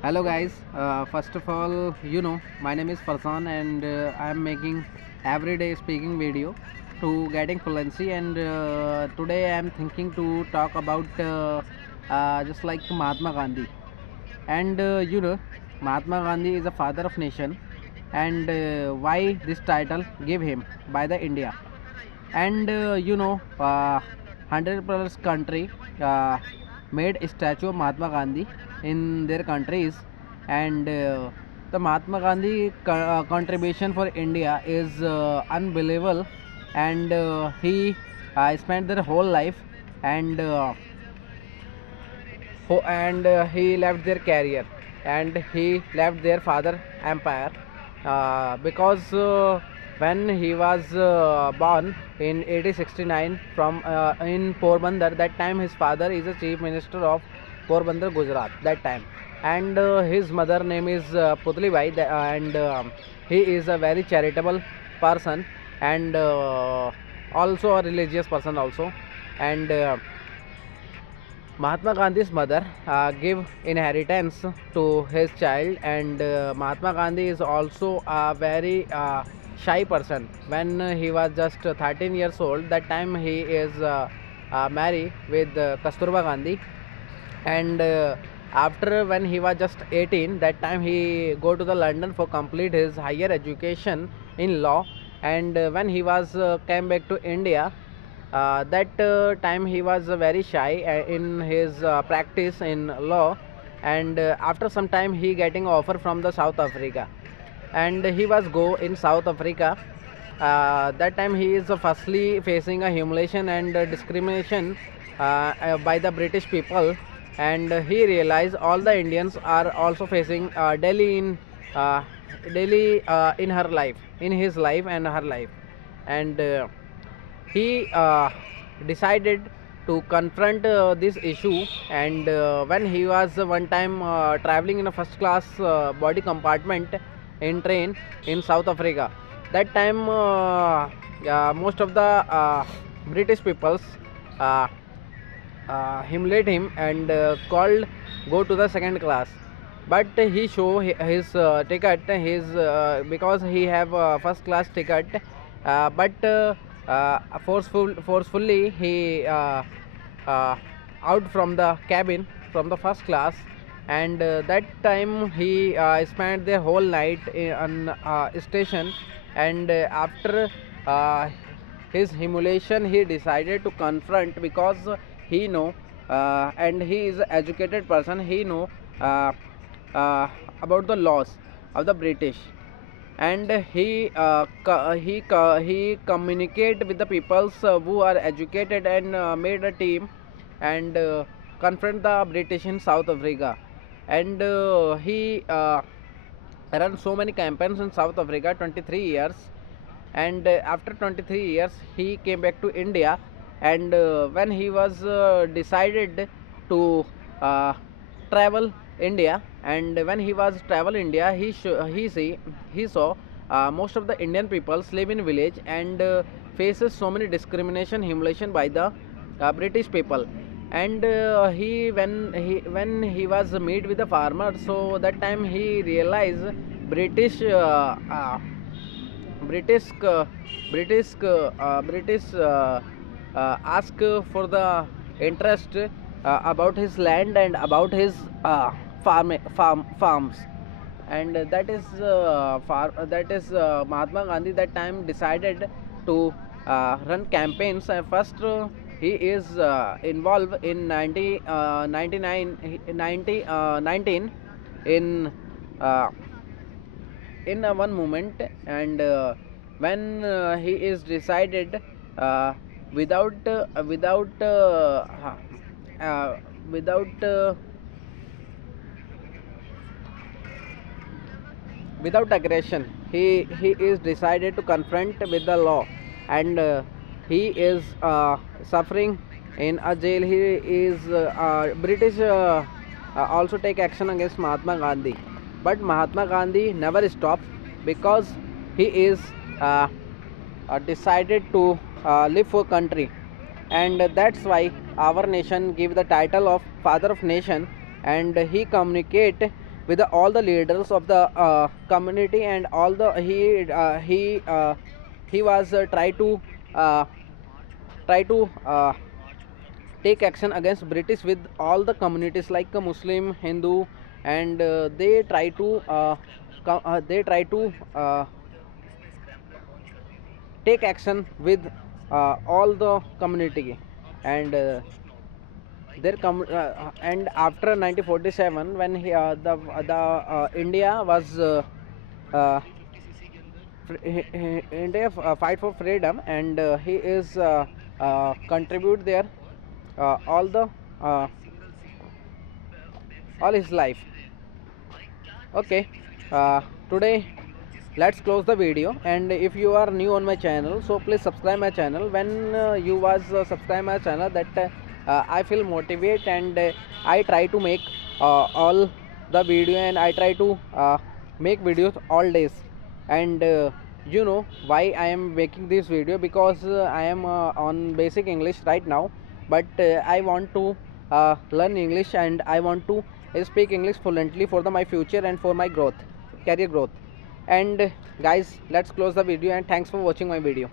Hello guys. First of all, my name is Farsan and I am making everyday speaking video to getting fluency. And today I am thinking to talk about just like Mahatma Gandhi. And Mahatma Gandhi is a father of nation, and why this title give him by the India. And 100 plus country made a statue of Mahatma Gandhi in their countries. And the Mahatma Gandhi contribution for India is unbelievable. And he spent their whole life, and he left their career, and he left their father empire, because when he was born in 1869 from in Porbandar. That time his father is a chief minister of Porbandar, Gujarat, that time. And his mother name is Putli Bai, and he is a very charitable person, and also a religious person also. And Mahatma Gandhi's mother gave inheritance to his child. And Mahatma Gandhi is also a very shy person. When he was just 13 years old, that time he is married with Kasturba Gandhi. And after, when he was just 18, that time he go to the London for complete his higher education in law. And when he was came back to India, that time he was very shy in his practice in law. And after some time he getting offer from the South Africa, and he was go in South Africa. That time he is firstly facing a humiliation and discrimination by the British people. And he realized all the Indians are also facing uh, Delhi in her life, in his life and her life. And he decided to confront this issue. And when he was one time traveling in a first class body compartment in train in South Africa, that time most of the British peoples uh, humiliate him and called go to the second class. But he show his ticket, his because he have first class ticket. But forcefully he uh, out from the cabin from the first class. And that time he spent the whole night on station. And after uh, his humiliation, he decided to confront, because he know, and he is an educated person, he know uh, uh, about the laws of the British. And he communicate with the peoples who are educated, and made a team. And confront the British in South Africa. And he run so many campaigns in South Africa, 23 years. And after 23 years he came back to India. And when he was decided to uh, travel India. And when he was travel India, he saw most of the Indian peoples live in village, and faces so many discrimination, humiliation by the British people. And when he was meet with the farmer, so that time he realized British British ask for the interest about his land and about his farms. And that is Mahatma Gandhi that time decided to run campaigns. First, he is involved in 19 in uh, one moment. And when he is decided uh, without uh, without without aggression, he is decided to confront with the law. And he is suffering in a jail. He is British also take action against Mahatma Gandhi. But Mahatma Gandhi never stopped, because he is decided to live for country. And that's why our nation give the title of father of nation. And he communicate with all the leaders of the community, and all the he was uh, try to take action against British with all the communities like Muslim, Hindu, and they try to take action with all the community, and and after 1947, when the India was uh, India fight for freedom, and he is contribute there all the uh, all his life. Okay, today let's close the video, and if you are new on my channel, so please subscribe my channel. When you was subscribe my channel, that I feel motivate, and I try to make all the video, and I try to make videos all days. And you know why I am making this video, because I am on basic English right now, but I want to learn English, and I want to speak English fluently for my future and for my growth, career growth. And guys, let's close the video, and thanks for watching my video.